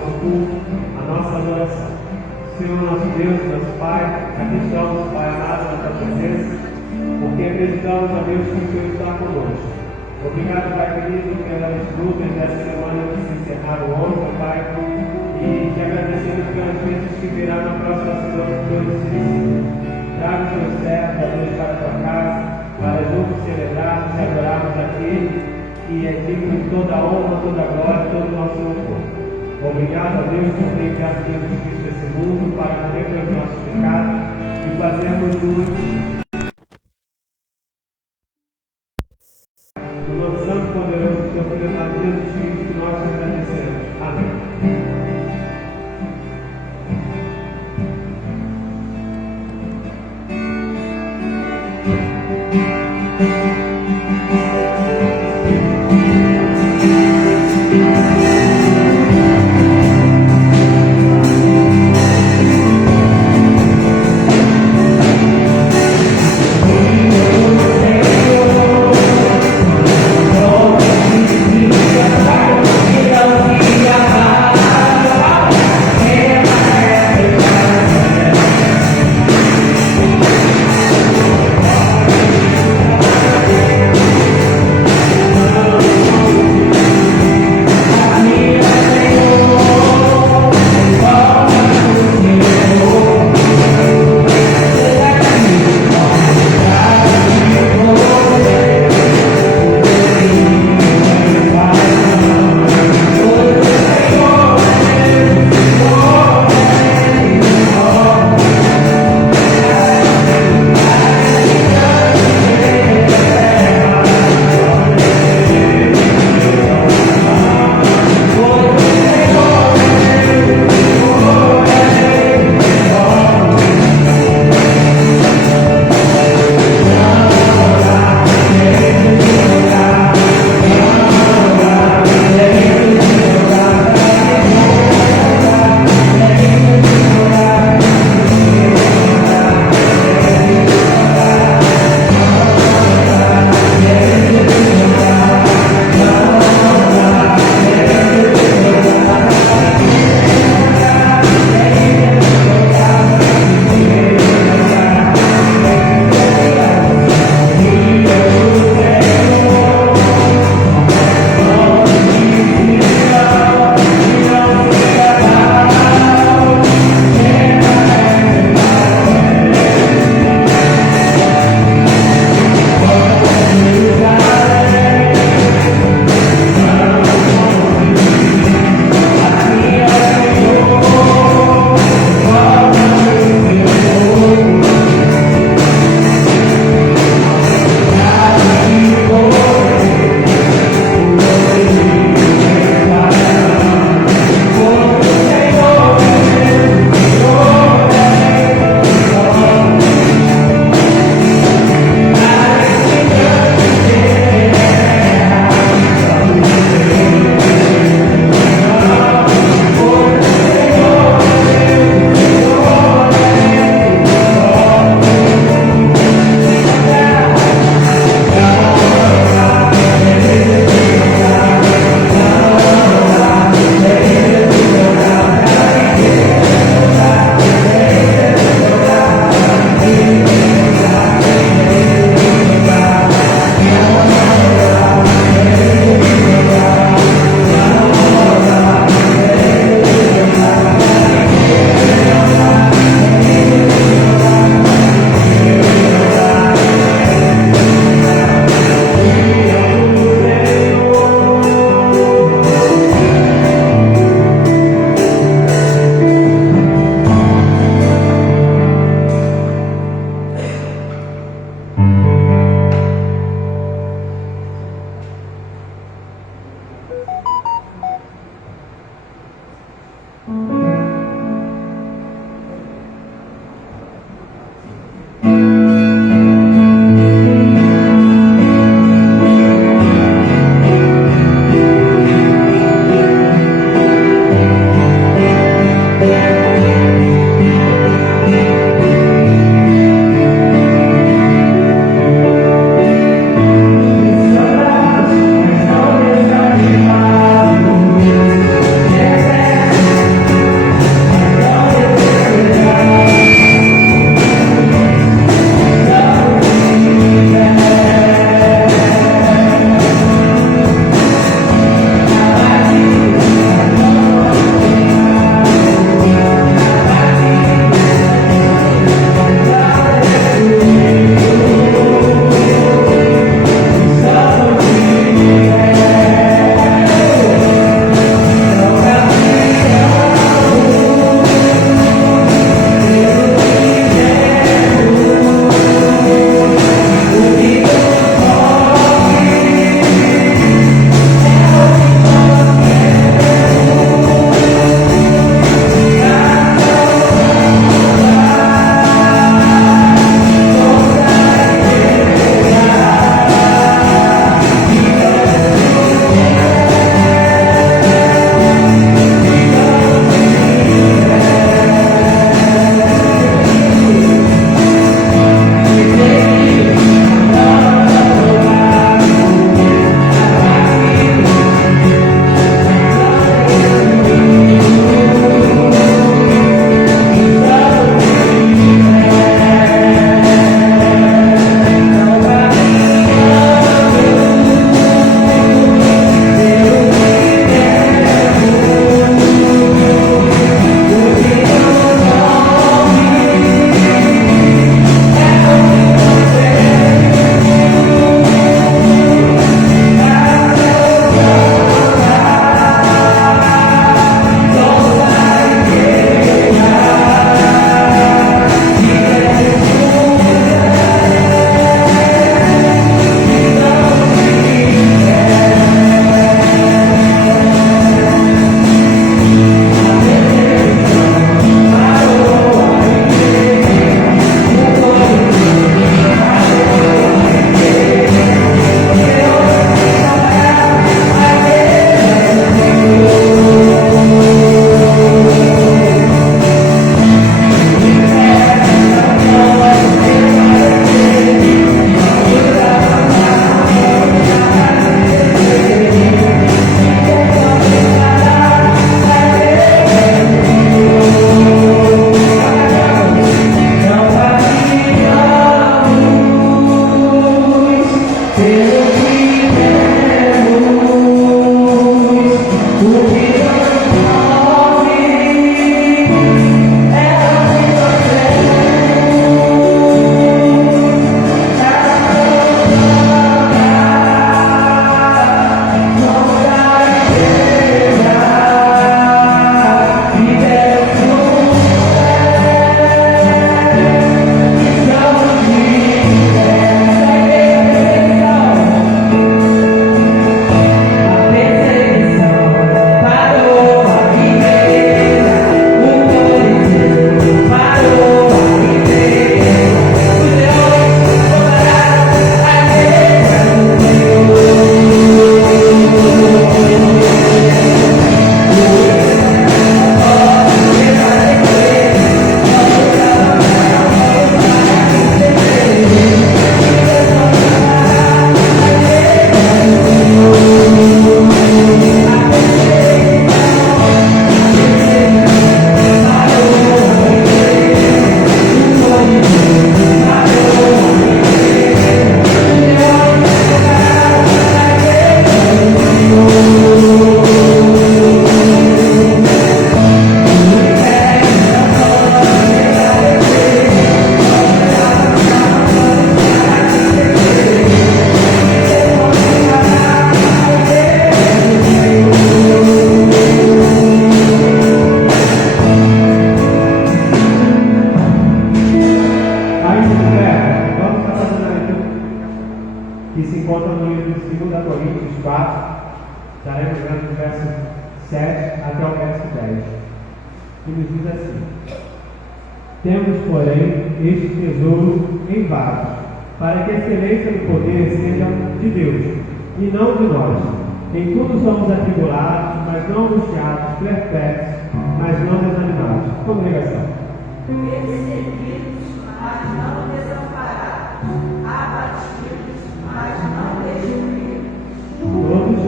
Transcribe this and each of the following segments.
nosso culto, a nossa adoração. Senhor, nosso Deus, nosso Pai, aqui estamos, Pai amado, na tua presença, porque acreditamos, ó Deus, que o Senhor está conosco. Obrigado, Pai querido, pelas lutas dessa semana que se encerraram ontem, Pai, e te agradecemos pelas bênçãos que virá na próxima semana que todos se iniciam. Traga os teus servos, ó Deus, para a tua casa, para juntos celebrarmos e adorarmos aquele que é digno de toda a honra, toda a glória, todo o nosso louvor. Obrigado a Deus por ter enviado Jesus Cristo a esse mundo para morrer pelos nossos pecados e fazermos luz. No nome santo e poderoso do teu Filho amado Jesus Cristo, nós te agradecemos. Amém. se encontra no livro de 2 Coríntios 4, estaremos vendo do verso 7 até o verso 10, que nos diz assim: temos, porém, este tesouro em vasos, para que a excelência do poder seja de Deus, e não de nós. Em tudo somos atribulados, mas não angustiados, perplexos, mas não desanimados. Congregação. Perseguidos, mas não desamparados, abatidos, mas não destruídos. Todos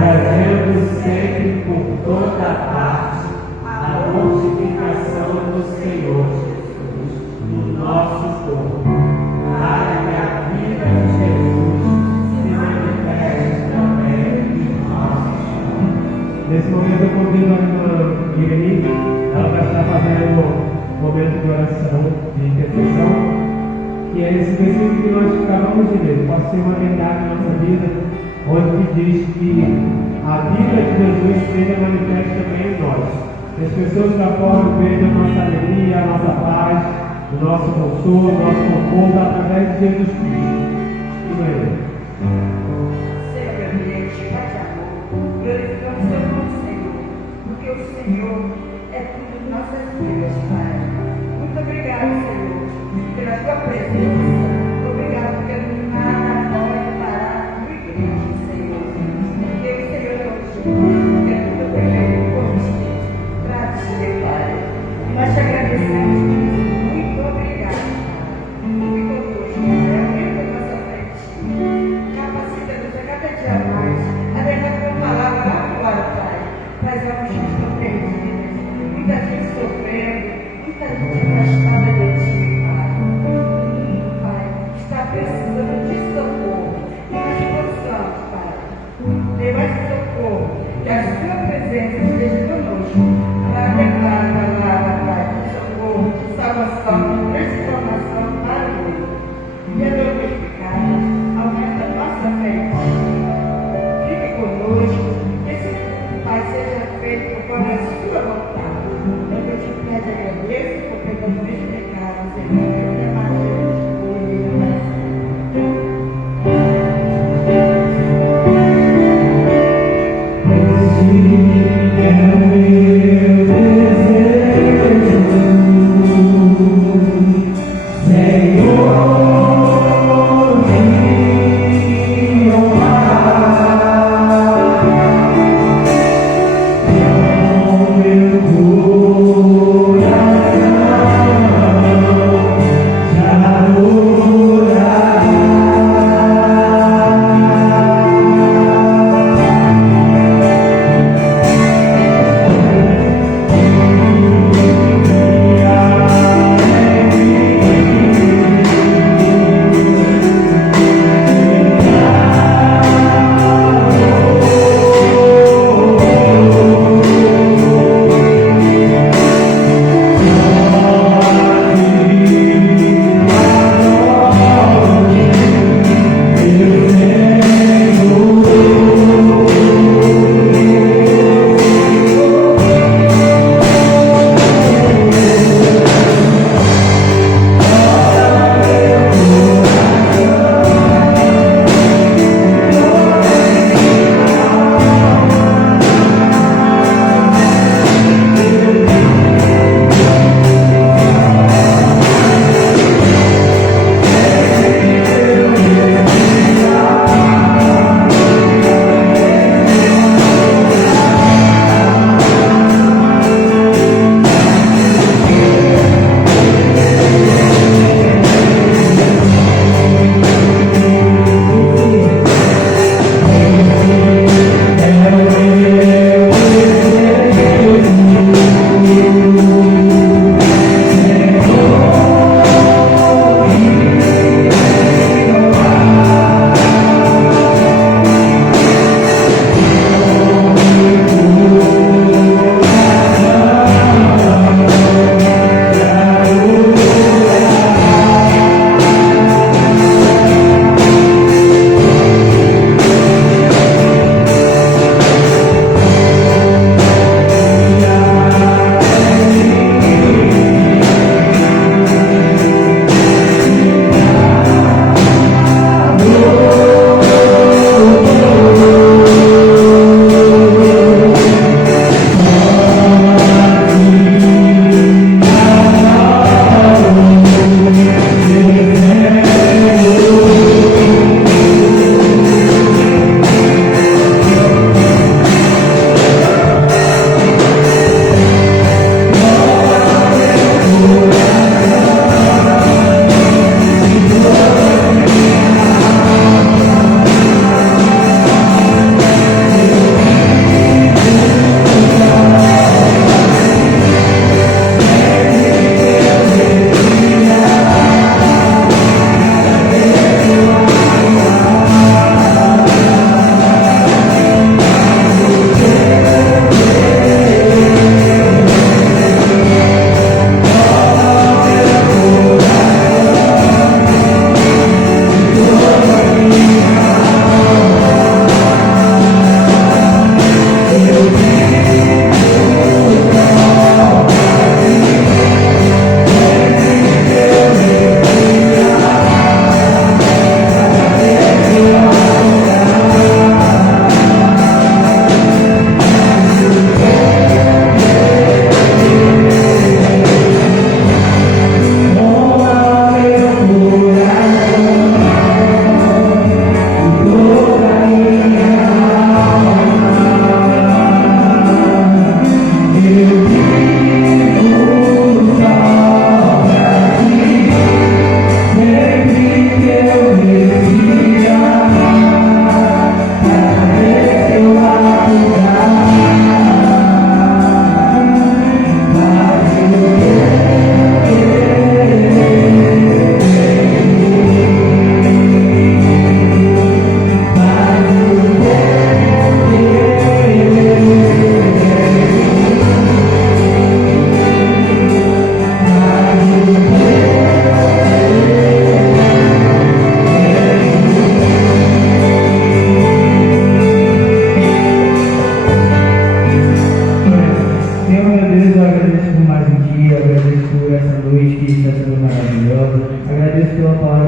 trazendo sempre por toda parte a mortificação do Senhor Jesus no nosso corpo, para que a vida de Jesus se manifeste também em nossos corpos. Nesse momento eu convido a irmã Irene, ela vai estar fazendo um momento de oração, de intercessão, que é esse versículo que nós acabamos de ler, pode ser uma verdade na nossa vida, onde diz que a vida de Jesus seja manifesta também em nós. Que as pessoas da fora vejam a nossa alegria, a nossa paz, o nosso consolo, o nosso conforto através de Jesus Cristo. Amém. Senhor, meu Deus, Pai de amor, glorificamos teu nome, Senhor, porque o Senhor é tudo em nossas vidas, Pai. Muito obrigado, Senhor, pela tua presença. Obrigado porque nada pode parar a tua igreja, Senhor. Porque o Senhor é o Senhor, que é tudo perfeito por ti. Para ti, Pai. Nós te agradecemos, muito obrigado, Pai. Fique conosco, Pai. Aumenta a nossa frente. Capacita-nos a cada dia mais a levar a tua palavra lá fora, Pai. Mas vamos estar perdidos. Muita gente sofrendo, muita gente afastada de ti, Pai.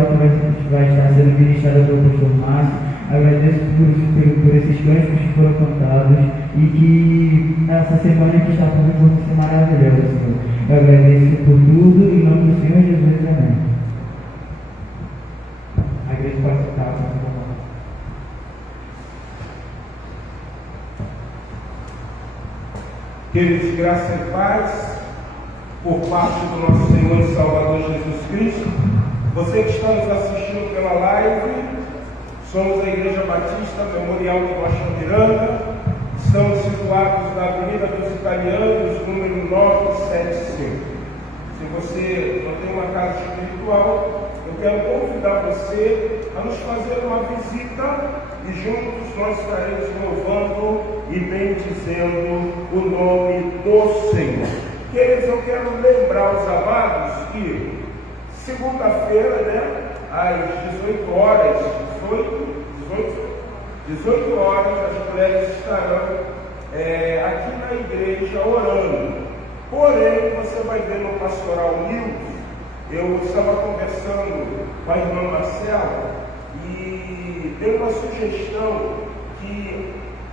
palavra que vai estar sendo ministrada pelo pastor Márcio. Agradeço por esses cânticos que foram cantados e que essa semana que está por vir vai ser maravilhosa, Senhor. Eu agradeço por tudo, em nome do Senhor Jesus, amém. A igreja pode ficar, por favor. Queridos, graça e paz por parte do nosso Senhor e Salvador Jesus Cristo. Você que está nos assistindo pela live, somos a Igreja Batista Memorial de Rocha Miranda. Estamos situados na Avenida dos Italianos, número 975. Se você não tem uma casa espiritual, eu quero convidar você a nos fazer uma visita e juntos nós estaremos louvando e bendizendo o nome do Senhor. Queridos, eu quero lembrar os amados que segunda-feira, às 18 horas, 18 horas, as mulheres estarão aqui na igreja orando. Porém, você vai ver no Pastoral News, eu estava conversando com a irmã Marcela e deu uma sugestão que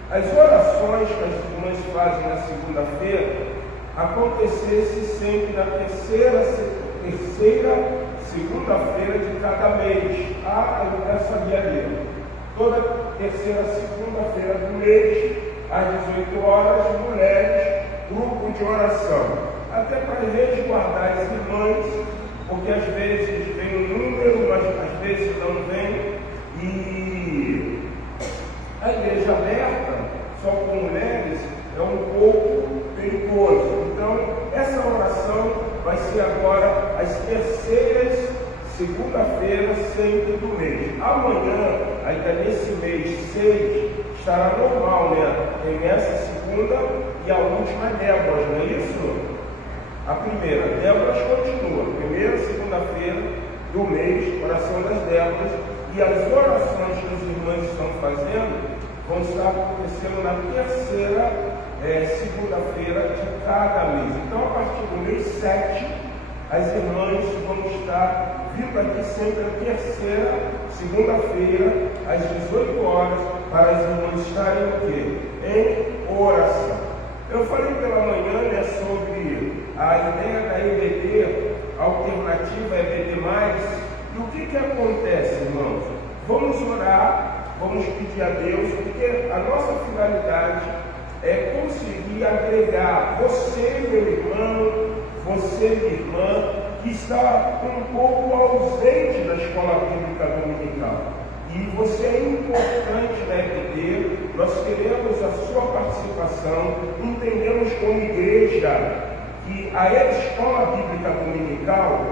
as orações que as irmãs fazem na segunda-feira acontecesse sempre na terceira segunda-feira de cada mês. Essa guia toda terceira segunda-feira do mês, às 18 horas, mulheres, grupo de oração. Até para resguardar as irmãs, porque às vezes vem um número, mas às vezes não vem. E a igreja aberta, só com mulheres, é um pouco perigoso. Então, essa oração vai ser agora às terceiras segunda-feira, sempre do mês. Amanhã, ainda nesse mês 6, estará normal, né? Tem essa segunda e a última é Débora, não é isso? A primeira, Débora continua. Primeira segunda-feira do mês, oração das Déboras. E as orações que os irmãos estão fazendo vão estar acontecendo na terceira segunda-feira de cada mês. Então, a partir do mês 7, as irmãs vão estar vindo aqui sempre a terceira segunda-feira, às 18 horas, para as irmãs estarem o quê? Em oração. Eu falei pela manhã, né, sobre a ideia da EBD, alternativa EBD+, e o que acontece, irmãos? Vamos orar, vamos pedir a Deus, porque a nossa finalidade é conseguir agregar você, meu irmão, você, minha irmã, que está um pouco ausente da escola bíblica dominical. E você é importante na EBD, nós queremos a sua participação, entendemos como igreja que a escola bíblica dominical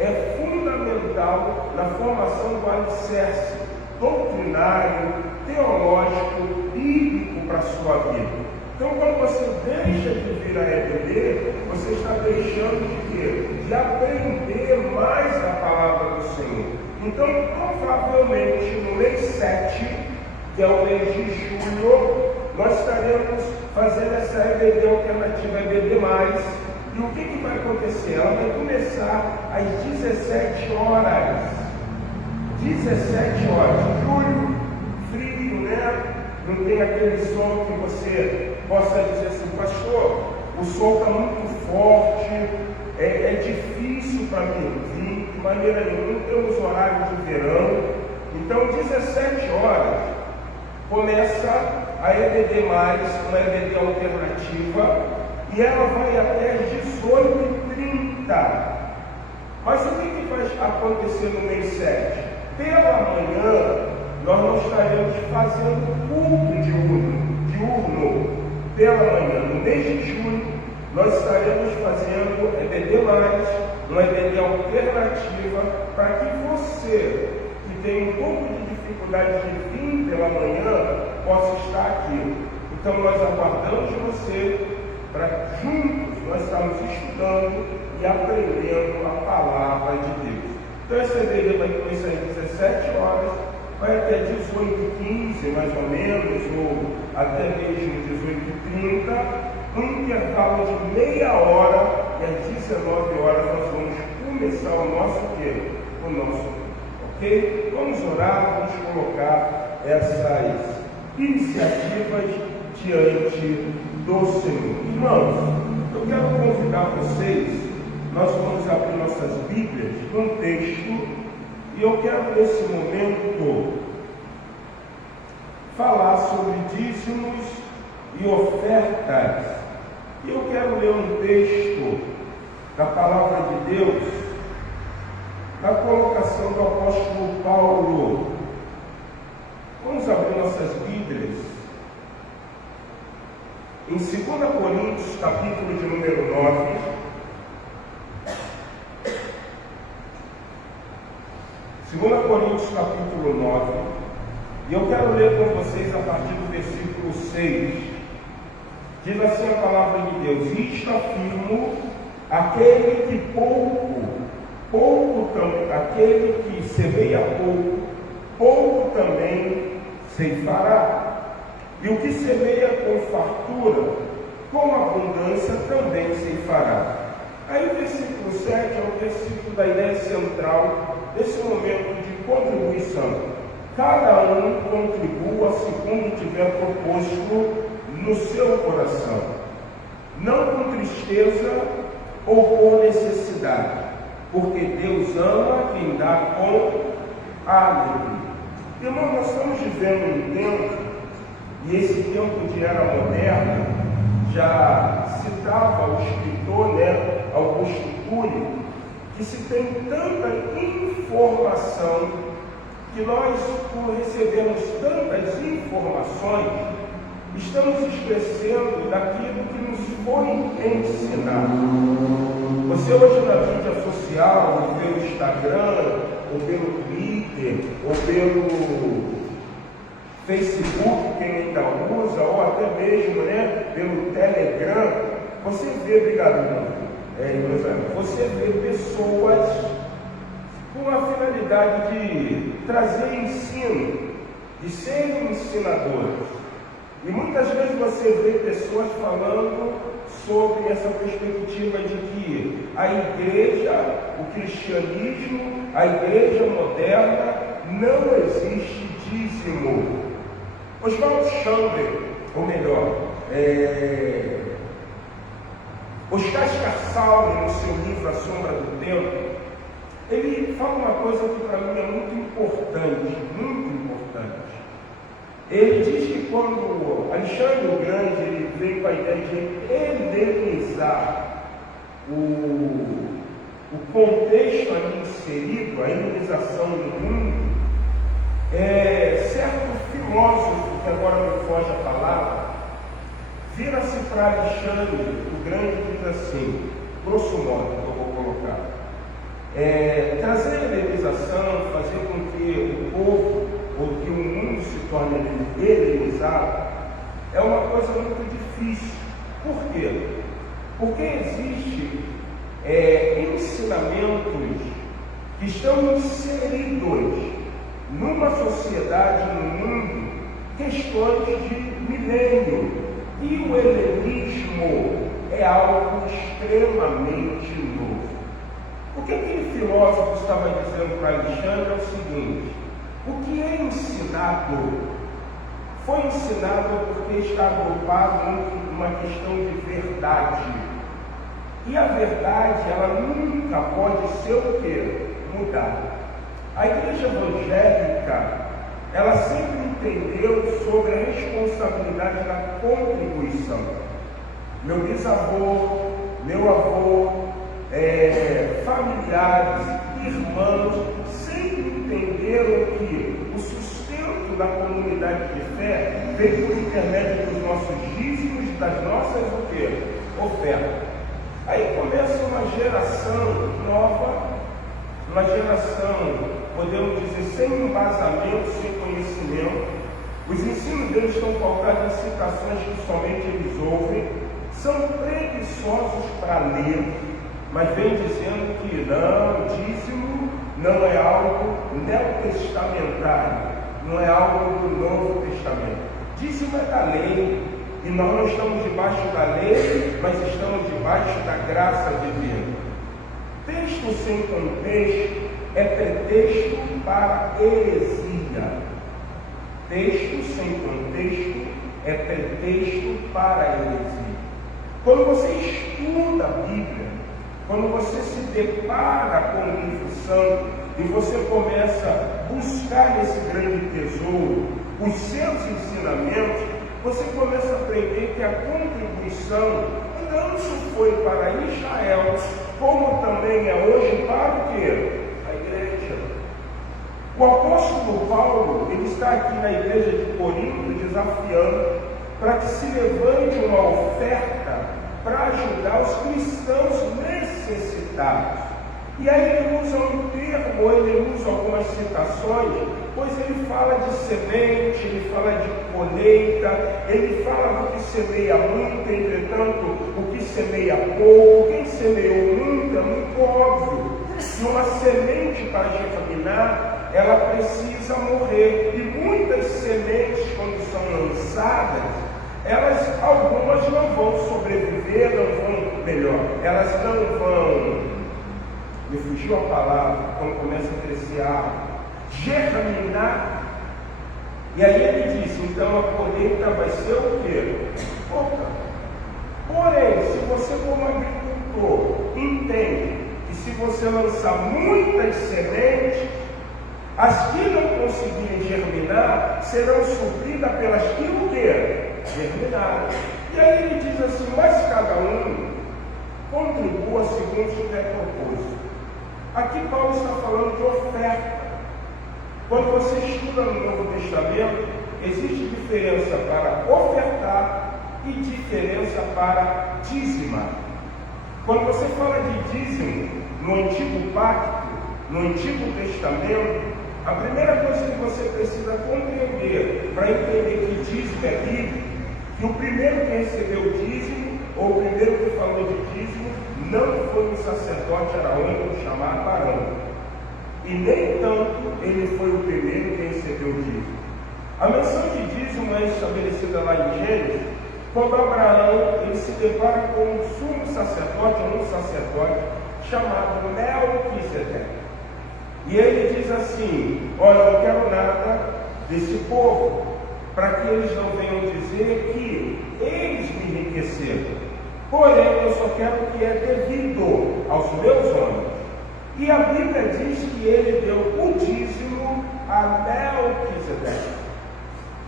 é fundamental na formação do alicerce doutrinário, teológico, bíblico para a sua vida. Então, quando você deixa de vir à EBD, você está deixando de quê? De aprender mais a palavra do Senhor. Então, provavelmente, no mês 7, que é o mês de julho, nós estaremos fazendo essa EBD alternativa EBD+. E o que vai acontecer? Ela vai começar às 17 horas. 17 horas. Julho, frio, né? Não tem aquele sol que você possa dizer assim, pastor, o sol está muito forte, é difícil para mim vir, de maneira nenhuma, temos horário de verão. Então, 17 horas, começa a EBD+, uma EBD alternativa, e ela vai até às 18h30. Mas o que vai acontecer no mês 7? Pela manhã, nós não estaremos fazendo culto diurno. Pela manhã, no mês de julho, nós estaremos fazendo EBD+, uma EBD alternativa, para que você, que tem um pouco de dificuldade de vir pela manhã, possa estar aqui. Então, nós aguardamos você para juntos nós estarmos estudando e aprendendo a palavra de Deus. Então, essa EBD vai começar às 17 horas, vai até 18h15, mais ou menos, ou até mesmo 18h30, um intervalo de meia hora, e às 19 horas nós vamos começar o nosso quê? O nosso. Ok? Vamos orar, vamos colocar essas iniciativas diante do Senhor. Irmãos, eu quero convidar vocês, nós vamos abrir nossas Bíblias num texto, e eu quero nesse momento falar sobre dízimos e ofertas. E eu quero ler um texto da palavra de Deus, na colocação do apóstolo Paulo. Vamos abrir nossas Bíblias em 2 Coríntios, capítulo de número 9. 2 Coríntios, capítulo 9. E eu quero ler com vocês a partir do versículo 6. Diz assim a palavra de Deus: isto afirmo, aquele que aquele que semeia pouco também ceifará. E o que semeia com fartura, com abundância também ceifará. Aí o versículo 7 é o versículo da ideia central desse momento de contribuição. Cada um contribua segundo tiver proposto no seu coração, não com tristeza ou por necessidade, porque Deus ama quem dá com alegria. Irmão, nós estamos vivendo um tempo, e esse tempo de era moderna, já citava o escritor, Augusto Cury, que se tem tanta informação, que nós, por recebermos tantas informações, estamos esquecendo daquilo que nos foi ensinado. Você hoje na mídia social, ou pelo Instagram, ou pelo Twitter, ou pelo Facebook, quem ainda usa, ou até mesmo pelo Telegram, você vê, você vê pessoas com a finalidade de trazer ensino, de serem ensinadores. E muitas vezes você vê pessoas falando sobre essa perspectiva de que a igreja, o cristianismo, a igreja moderna, não existe dízimo. Oswald Chambers, ou melhor, Oscar Scarsalli, no seu livro A Sombra do Tempo, ele fala uma coisa que para mim é muito importante, muito importante. Ele diz que quando Alexandre o Grande ele veio com a ideia de helenizar o contexto ali inserido, a helenização do mundo, certo filósofo, que agora me foge a palavra, vira-se para Alexandre o Grande e diz assim, grosso modo, que eu vou colocar, trazer a helenização, fazer com que o povo, ou que o mundo se torne helenizado, é uma coisa muito difícil. Por quê? Porque existem ensinamentos que estão inseridos numa sociedade, no mundo, questões de milênio. E o helenismo é algo extremamente novo. O que aquele filósofo estava dizendo para Alexandre é o seguinte: o que é ensinado foi ensinado porque está agrupado numa questão de verdade. E a verdade, ela nunca pode ser o quê? Mudada. A igreja evangélica, ela sempre entendeu sobre a responsabilidade da contribuição. Meu bisavô, meu avô, familiares, irmãos, sempre entenderam que o sustento da comunidade de fé veio por intermédio dos nossos dízimos, das nossas ofertas. Aí começa uma geração nova, uma geração, podemos dizer, sem embasamento, sem conhecimento. Os ensinos deles estão pautados em citações que somente eles ouvem, são preguiçosos para ler, mas vem dizendo que não, dízimo não é algo neotestamentário, não é algo do Novo Testamento. Dízimo é da lei, e nós não estamos debaixo da lei, mas estamos debaixo da graça divina. Texto sem contexto é pretexto para heresia. Texto sem contexto é pretexto para heresia. Quando você estuda a Bíblia, quando você se depara com o livro santo e você começa a buscar esse grande tesouro, os seus ensinamentos, você começa a aprender que a contribuição tanto foi para Israel, como também é hoje para o quê? A igreja. O apóstolo Paulo, ele está aqui na igreja de Corinto desafiando para que se levante uma oferta para ajudar os cristãos necessitados. E aí ele usa um termo, ele usa algumas citações, pois ele fala de semente, ele fala de colheita, ele fala do que semeia muito, entretanto, o que semeia pouco. Quem semeou muito é muito óbvio. Se uma semente para germinar, ela precisa morrer. E muitas sementes, quando são lançadas, algumas não vão sobreviver, não vão, melhor, elas não vão, me fugiu a palavra, quando começa a crescer a árvore, germinar. E aí ele disse, então a colheita vai ser o quê? Pouca. Porém, se você como agricultor entende que se você lançar muitas sementes, as que não conseguirem germinar serão supridas pelas que o quê? Germinaram. E aí ele diz assim, mas cada um contribua segundo tiver propósito. Aqui Paulo está falando de oferta. Quando você estuda no Novo Testamento, existe diferença para ofertar e diferença para dizimar. Quando você fala de dízimo no Antigo Pacto, no Antigo Testamento, a primeira coisa que você precisa compreender para entender que dízimo é bíblico, que o primeiro que recebeu o dízimo, ou o primeiro que falou de dízimo, não foi o sacerdote araucano chamado Arão. E nem tanto ele foi o primeiro que recebeu o dízimo. A menção de dízimo é estabelecida lá em Gênesis, quando Abraão ele se depara com um sumo sacerdote, um sacerdote chamado Melquisedeque. E ele diz assim, olha, eu não quero nada desse povo, para que eles não venham dizer que eles me enriqueceram. Porém, eu só quero o que é devido aos meus homens. E a Bíblia diz que ele deu o dízimo a Melquisedeque.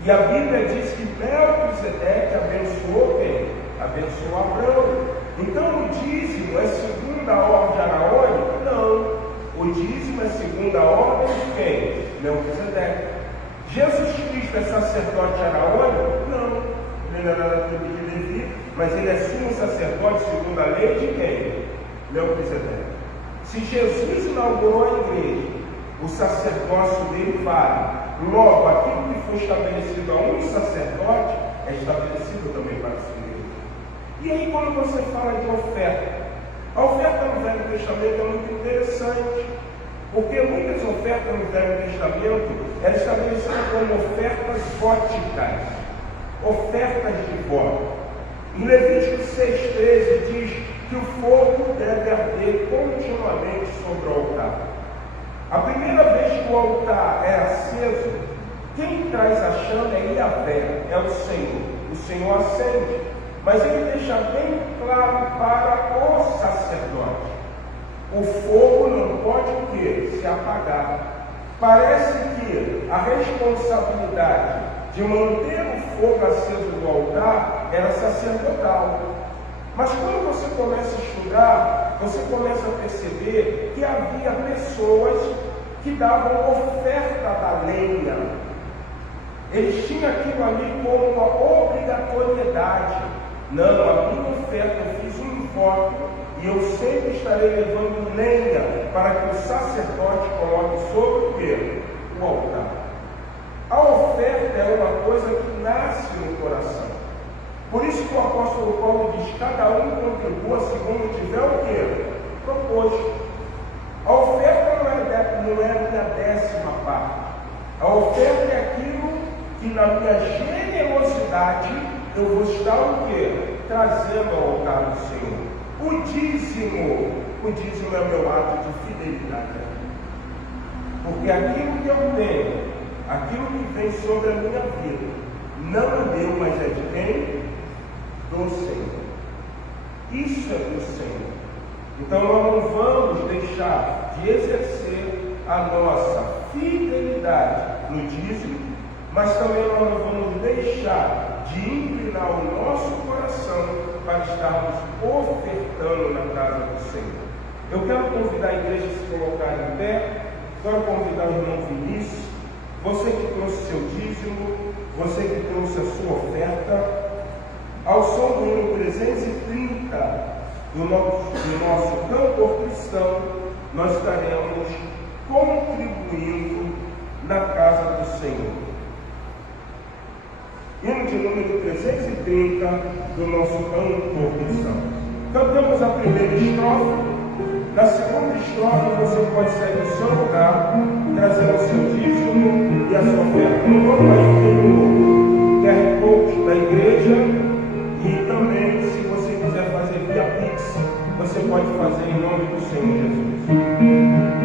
E a Bíblia diz que Melquisedeque abençoou quem? Abençoou Abraão. Então o dízimo é segundo a ordem araônica? Não. O dízimo é segundo a ordem de quem? Melquisedeque. Jesus Cristo é sacerdote araônico? Não. Ele não era da tribo de Levi, mas ele é sumo sacerdote segundo a lei de quem? Melquisedeque. Se Jesus inaugurou a igreja, o sacerdócio dele vale. Logo, aquilo que foi estabelecido a um sacerdote é estabelecido também para a sua igreja. E aí, quando você fala de oferta, a oferta no Velho Testamento é muito interessante, porque muitas ofertas no Velho Testamento eram estabelecidas como ofertas vóticas, ofertas de voto. Em Levítico 6,13 diz que o fogo deve arder continuamente sobre o altar. A primeira vez que o altar é aceso, quem traz a chama é Yahvé, é o Senhor. O Senhor acende, mas ele deixa bem claro para o sacerdote. O fogo não pode o quê? Se apagar. Parece que a responsabilidade de manter o fogo aceso do altar era sacerdotal. Mas quando você começa a estudar, você começa a perceber que havia pessoas que davam oferta da lenha. Eles tinham aquilo ali como uma obrigatoriedade. Não, a minha oferta, eu fiz um voto e eu sempre estarei levando lenha para que o sacerdote coloque sobre o quê? O altar. A oferta é uma coisa que nasce no coração. Por isso que o apóstolo Paulo diz, cada um contribua segundo tiver o quê? Proposto. A oferta não é a minha décima parte. A oferta é aquilo que na minha generosidade eu vou estar o quê? Trazendo ao altar do Senhor. O dízimo é o meu ato de fidelidade. porque aquilo que eu tenho, aquilo que vem sobre a minha vida, não é meu, mas é de quem? Do Senhor. Isso é do Senhor. Então nós não vamos deixar de exercer a nossa fidelidade no dízimo, mas também nós não vamos deixar de inclinar o nosso coração para estarmos ofertando na casa do Senhor. Eu quero convidar a igreja a se colocar em pé, quero convidar o irmão Vinícius, você que trouxe seu dízimo, você que trouxe a sua oferta, ao som do hino 330 do nosso cantor cristão, nós estaremos contribuindo na casa do Senhor. Hino de número 330 do nosso cantor cristão. Cantamos a primeira estrofe. Na segunda estrofe você pode sair do seu lugar, trazendo o seu dízimo e a sua oferta. Não vamos mais no QR Code da igreja. E também, se você quiser fazer via Pix, você pode fazer em nome do Senhor Jesus.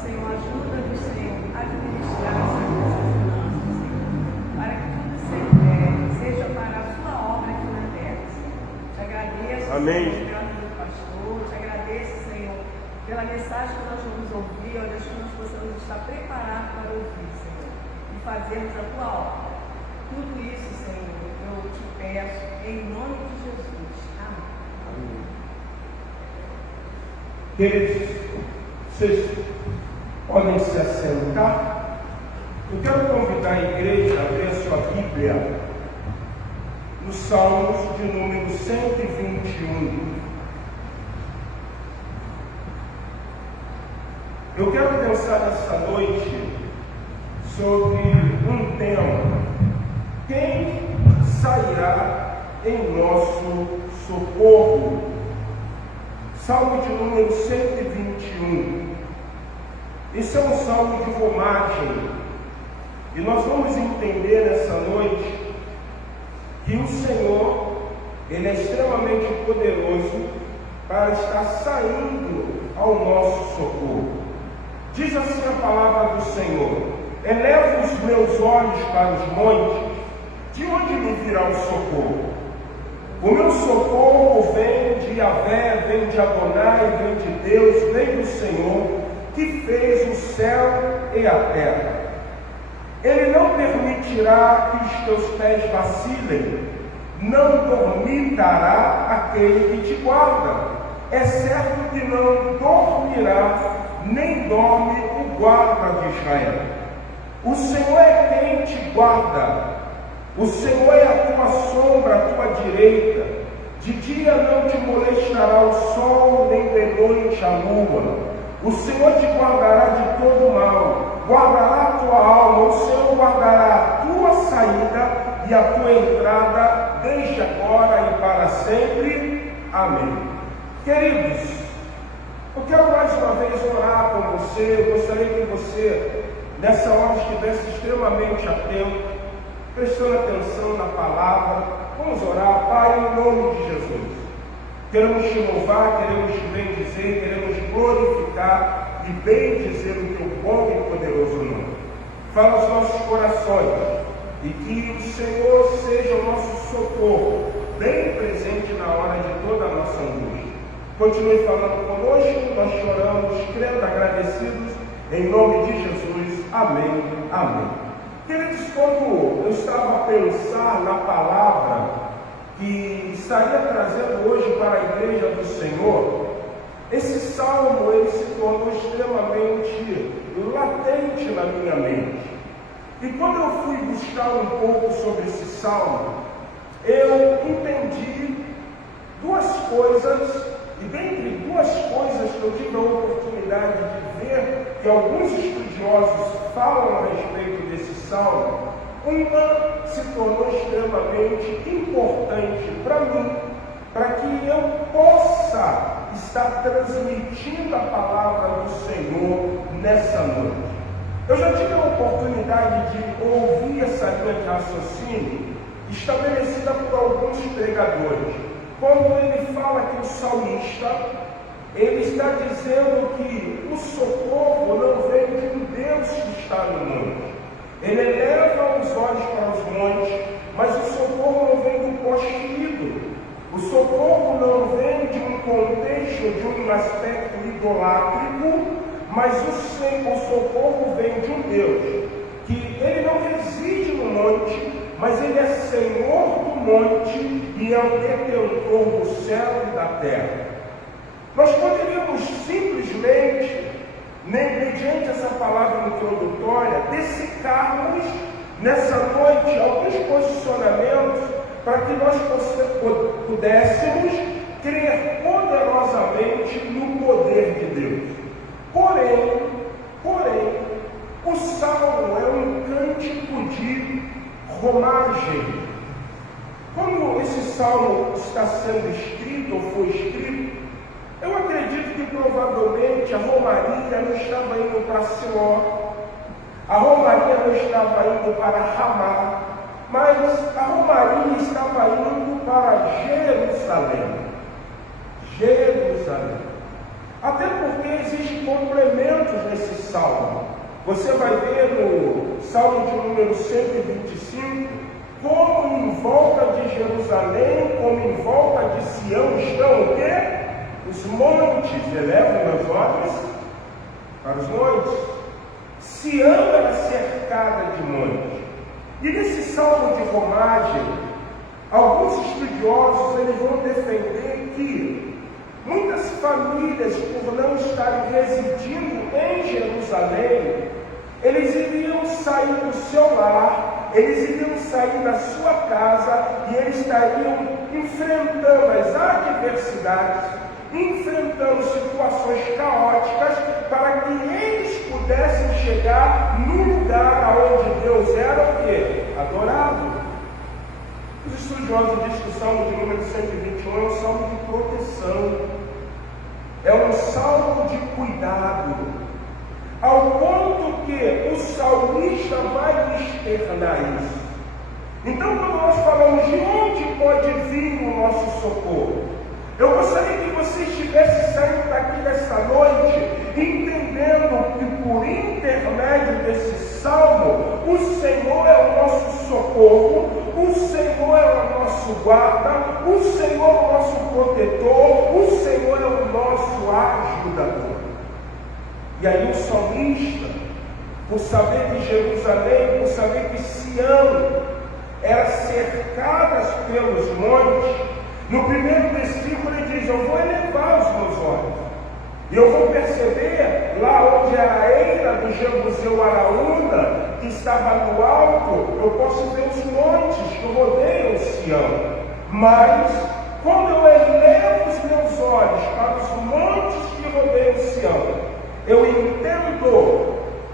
Senhor, ajuda-nos, Senhor, a administrar as nossas finanças, Senhor, para que tudo seja Amém. Senhor, pela vida do pastor. Te agradeço, Senhor, pela mensagem que nós vamos ouvir. Ó Deus, que nós possamos estar preparados para ouvir, Senhor, e fazermos a tua obra. Tudo isso, Senhor, eu te peço em nome de Jesus. Amém. Queridos, vocês podem se assentar. Eu quero convidar a igreja a abrir a sua Bíblia no Salmos de número 121. Eu quero pensar nessa noite sobre um tema: quem sairá em nosso socorro? Salmo de número 121. Esse é um salmo de romagem. E nós vamos entender nessa noite que o Senhor, Ele é extremamente poderoso para estar saindo ao nosso socorro. Diz assim a palavra do Senhor: elevo os meus olhos para os montes, de onde me virá o socorro? O meu socorro vem de Yahvé, vem de Adonai, vem de Deus, vem do Senhor, que fez o céu e a terra. Ele não permitirá que os teus pés vacilem, não dormitará aquele que te guarda. É certo que não dormirá, nem dorme o guarda de Israel. O Senhor é quem te guarda. O Senhor é a tua sombra, a tua direita. De dia não te molestará o sol, nem de noite a lua. O Senhor te guardará de todo mal, guardará a tua alma. O Senhor guardará a tua saída e a tua entrada, desde agora e para sempre. Amém. Queridos, eu quero mais uma vez orar com você. Eu gostaria que você, nessa hora, estivesse extremamente atento, prestando atenção na palavra. Vamos orar. Pai, em nome de Jesus, queremos te louvar, queremos te bendizer, queremos glorificar e bendizer o teu bom e poderoso nome. Fala aos nossos corações e que o Senhor seja o nosso socorro, bem presente na hora de toda a nossa angústia. Continue falando conosco, nós choramos, crendo, agradecidos, em nome de Jesus. Amém. Amém. Queridos, quando eu estava a pensar na palavra que estaria trazendo hoje para a igreja do Senhor, esse salmo ele se tornou extremamente latente na minha mente. E quando eu fui buscar um pouco sobre esse salmo, eu entendi duas coisas, e dentre duas coisas que eu tive a oportunidade de ver, que alguns estudiosos falam a respeito desse salmo, uma se tornou extremamente importante para mim, para que eu possa estar transmitindo a palavra do Senhor nessa noite. Eu já tive a oportunidade de ouvir essa linha de raciocínio estabelecida por alguns pregadores. Quando ele fala que o salmista, ele está dizendo que o socorro não vem de um Deus que está no monte. Ele eleva os olhos para os montes, mas o socorro não vem do poste ídolo. O socorro não vem de um contexto, de um aspecto idolátrico, mas o socorro vem de um Deus, que ele não reside no monte, mas ele é Senhor do monte e é o detentor do céu e da terra. Nós poderíamos simplesmente, mediante essa palavra introdutória, dessecarmos nessa noite alguns posicionamentos para que nós pudéssemos crer poderosamente no poder de Deus. Porém, o salmo é um cântico de romagem. Quando esse salmo está sendo escrito ou foi escrito, eu acredito que provavelmente a romaria não estava indo para Siló, a romaria não estava indo para Ramá, mas a romaria estava indo para Jerusalém. Até porque existem complementos nesse salmo. Você vai ver no salmo de número 125, como em volta de Jerusalém como em volta de Sião estão o quê? Os montes. Elevam os olhos para os montes. Sião era cercada de montes. E nesse salmo de romagem, alguns estudiosos eles vão defender que muitas famílias, por não estarem residindo em Jerusalém, eles iriam sair do seu lar, eles iriam sair da sua casa e eles estariam enfrentando as adversidades, enfrentando situações caóticas para que eles pudessem chegar no lugar onde Deus era o quê? Adorado. Os estudiosos dizem que o Salmo de número 121 é um salmo de proteção, é um salmo de cuidado, ao ponto que o salmista vai externar isso. Então, quando nós falamos de onde pode vir o nosso socorro, eu gostaria que você estivesse saindo daqui nessa noite, entendendo que por intermédio desse salmo, o Senhor é o nosso socorro, o Senhor é o nosso guarda, o Senhor é o nosso protetor, o Senhor é o nosso ajudador. E aí o salmista, por saber que Jerusalém, por saber que Sião era cercada pelos montes, no primeiro versículo ele diz: eu vou elevar os meus olhos, e eu vou perceber lá onde era a eira do Jebuseu Araúna, que estava no alto, eu posso ver os montes que rodeiam Sião. Mas, quando eu elevo os meus olhos para os montes que rodeiam Sião, eu entendo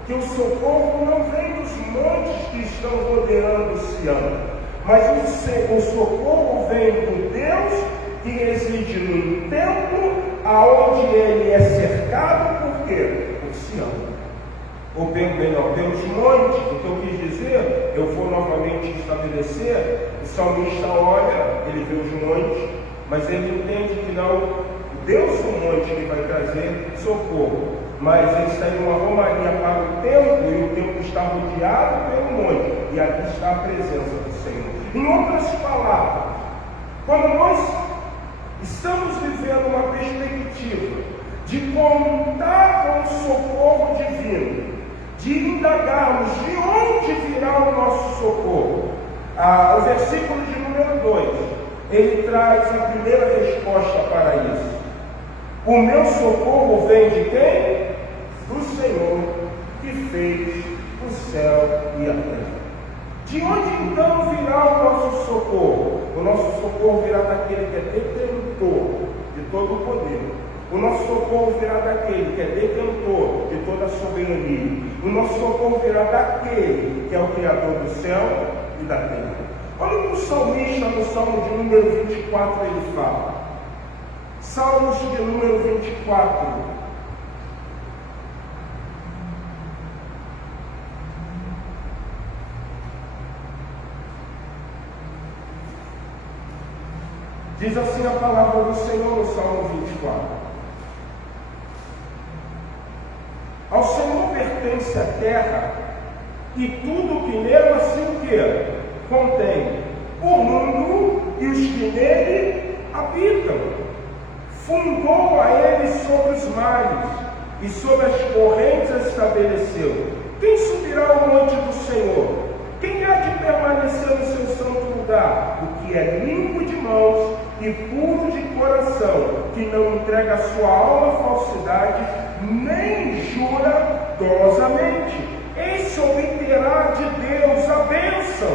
que o socorro não vem dos montes que estão rodeando Sião, mas o socorro vem do Deus que reside no templo, aonde ele é cercado por quê? Por Sião. Ou melhor, pelos montes. O que eu quis dizer, eu vou novamente estabelecer, o salmista olha, ele vê os montes, mas ele entende que não, o Deus do monte que vai trazer socorro. Mas ele está em uma romaria para o templo, e o templo está rodeado pelo monte, e aqui está a presença do Senhor. Em outras palavras, quando nós estamos vivendo uma perspectiva de contar com o socorro divino, de indagarmos de onde virá o nosso socorro, o versículo de número 2, ele traz a primeira resposta para isso. O meu socorro vem de quem? Do Senhor, que fez o céu e a terra. De onde então virá o nosso socorro? O nosso socorro virá daquele que é detentor de todo o poder. O nosso socorro virá daquele que é detentor de toda a soberania. O nosso socorro virá daquele que é o Criador do céu e da terra. Olha o que o salmista, no Salmo de número 24, ele fala. Salmos de número 24. Diz assim a palavra do Senhor no Salmo 24. Ao Senhor pertence a terra e tudo que nela se o quê? Contém, o mundo e os que nele habitam. Fundou a ele sobre os mares e sobre as correntes estabeleceu. Quem subirá ao monte do Senhor? Quem há de permanecer no seu santo lugar? O que é limpo de mãos e puro de coração, que não entrega a sua alma à falsidade, nem jura dolosamente. Esse obterá de Deus a bênção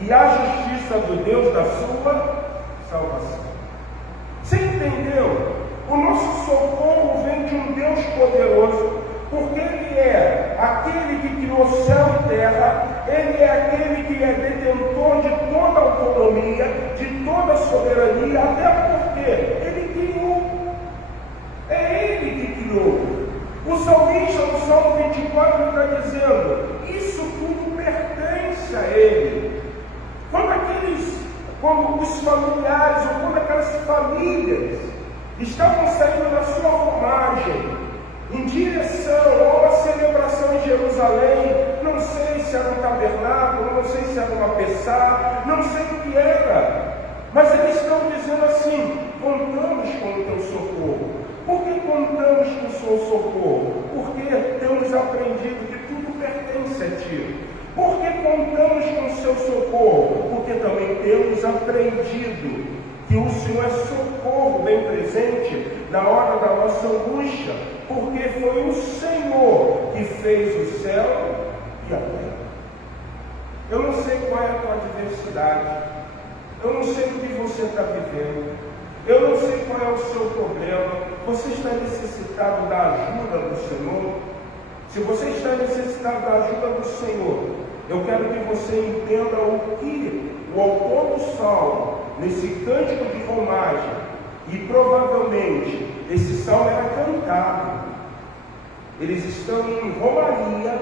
e a justiça do Deus da sua salvação. Você entendeu? O nosso socorro vem de um Deus poderoso, porque Ele é aquele que criou o céu e terra, Ele é aquele que é detentor de toda a autonomia, de toda a soberania, até porque Ele criou. É Ele que criou. O salmista, no Salmo 24, está dizendo: isso tudo pertence a Ele. Quando os familiares, ou quando aquelas famílias estavam saindo da sua romagem, em direção a uma celebração em Jerusalém, não sei se era um tabernáculo, não sei se era uma pessá, não sei o que era, Mas eles estão dizendo assim: contamos com o teu socorro. Por que contamos com o seu socorro? Porque temos aprendido que tudo pertence a ti. Por que contamos com o seu socorro? Porque também temos aprendido que o Senhor é socorro bem presente na hora da nossa angústia. Porque foi o Senhor que fez o céu e a terra. Eu não sei qual é a tua adversidade. Eu não sei o que você está vivendo. Eu não sei qual é o seu problema. Você está necessitado da ajuda do Senhor? Se você está necessitado da ajuda do Senhor, eu quero que você entenda o que o autor do Salmo, nesse cântico de romagem, e provavelmente esse salmo era cantado. Eles estão em romaria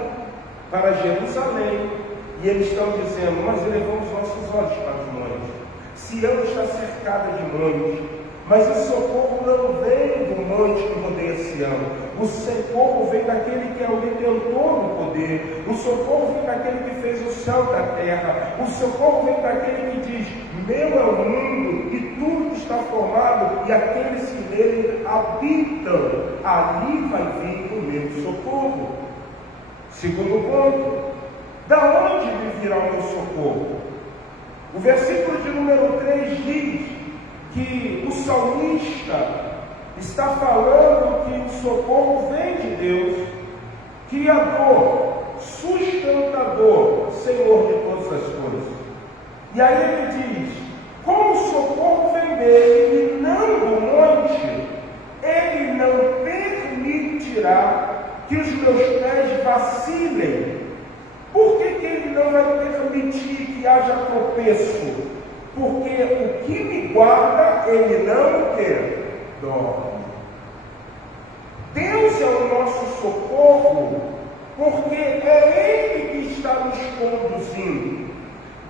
para Jerusalém e eles estão dizendo: nós elevamos nossos olhos para os montes. Sião está cercada de montes, mas o socorro não vem do monte que rodeia Sião. O socorro vem daquele que é o detentor do poder. O socorro vem daquele que fez o céu da terra. O socorro vem daquele que diz: meu é o mundo e tudo que está formado, e aqueles que nele habitam. Ali vai vir o meu socorro. Segundo ponto: da onde me virá o meu socorro? O versículo de número 3 diz que o salmista está falando que o socorro vem de Deus, Criador, sustentador, Senhor de todas as coisas. E aí ele diz: como o socorro vem dele e não do monte, ele não permitirá que os meus pés vacilem. Por que ele não vai permitir que haja tropeço? Porque o que me guarda, ele não quer dorme. Deus é o nosso socorro, porque é Ele que está nos conduzindo.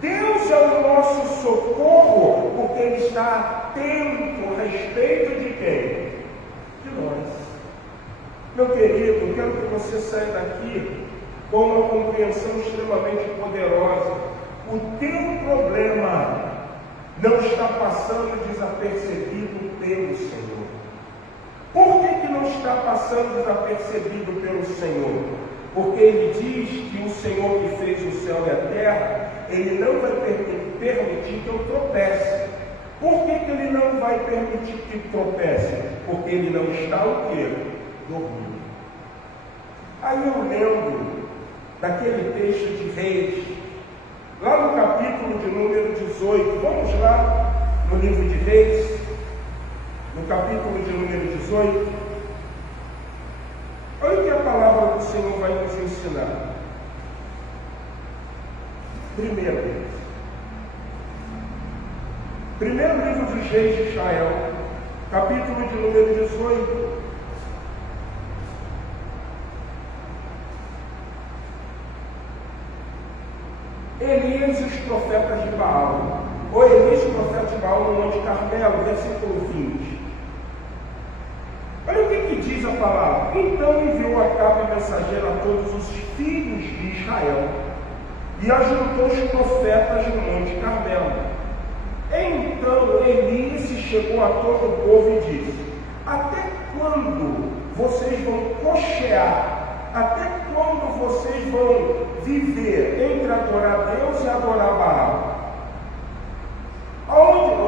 Deus é o nosso socorro, porque Ele está atento a respeito de quem? De nós. Meu querido, eu quero que você saia daqui com uma compreensão extremamente poderosa. O teu problema não está passando desapercebido pelo Senhor. Por que não está passando desapercebido pelo Senhor? Porque Ele diz que o Senhor que fez o céu e a terra, Ele não vai permitir que eu tropece. Por que Ele não vai permitir que tropece? Porque Ele não está o quê? Dormindo. Aí eu lembro daquele texto de Reis, lá no capítulo de número 18. Vamos lá no livro de Reis, no capítulo de número 18. Olha o que a palavra do Senhor vai nos ensinar. Primeiro livro dos Reis de Israel, capítulo de número 18. Elias e os profetas de Baal, ou Elias e os profetas de Baal no Monte Carmelo, versículo 20. Olha o que diz a palavra. Então enviou Acabe mensageiro a todos os filhos de Israel e ajuntou os profetas no Monte Carmelo. Então Elias chegou a todo o povo e disse: até quando vocês vão cochear? Até quando vocês vão viver entre adorar Deus e adorar Baal?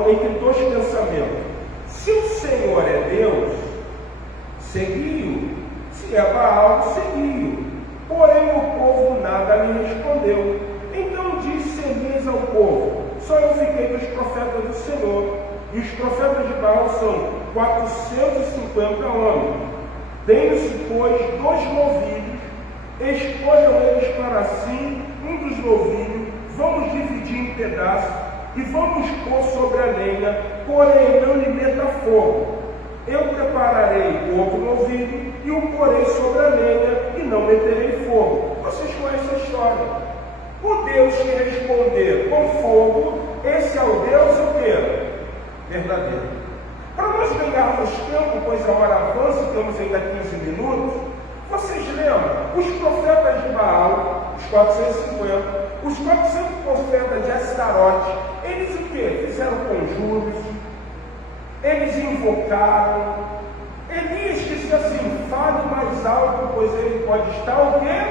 Entre dois pensamentos. Se o Senhor é Deus, seguiu. Se é Baal, seguiu. Porém o povo nada lhe respondeu. Então disse Elias ao povo: só eu fiquei dos profetas do Senhor, e os profetas de Baal são 450 homens. Deem-se, pois, 2 novilhos, escolham eles para si um dos novilhos, vamos dividir em pedaços e vamos pôr sobre a lenha, porém não lhe meta fogo. Eu prepararei outro novilho e o porei sobre a lenha e não meterei fogo. Vocês conhecem a história. O Deus que responder com fogo, esse é o Deus o quê? Verdadeiro. Para nós ganharmos tempo, pois a hora avança, temos ainda 15 minutos, vocês lembram? Os profetas de Baal, os 450, os 400 profetas de Astarote, eles o quê? Fizeram conjuro, Eles invocaram. Elias disse assim: fale mais alto, pois ele pode estar o quê?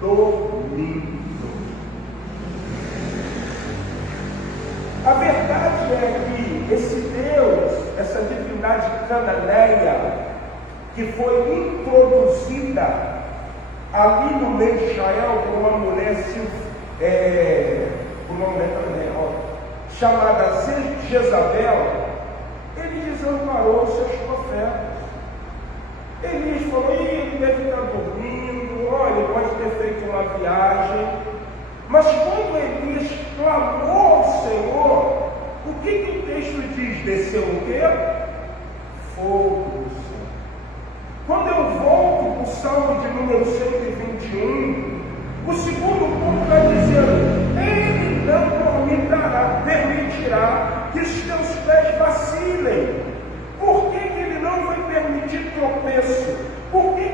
Dormindo. A verdade é que esse Deus, essa divindade cananeia, que foi introduzida ali no meio de Israel por uma mulher chamada Jezabel, ele desamparou seus profetas. Elias falou: ele deve estar dormindo, olha, ele pode ter feito uma viagem. Mas quando Elias clamou ao Senhor, o que o texto diz? Desceu o quê? Fogo do céu. Quando eu volto para o Salmo de número 121, o segundo ponto está dizendo: ele não permitirá que os teus pés vacilem. Por que ele não vai permitir tropeço? Por que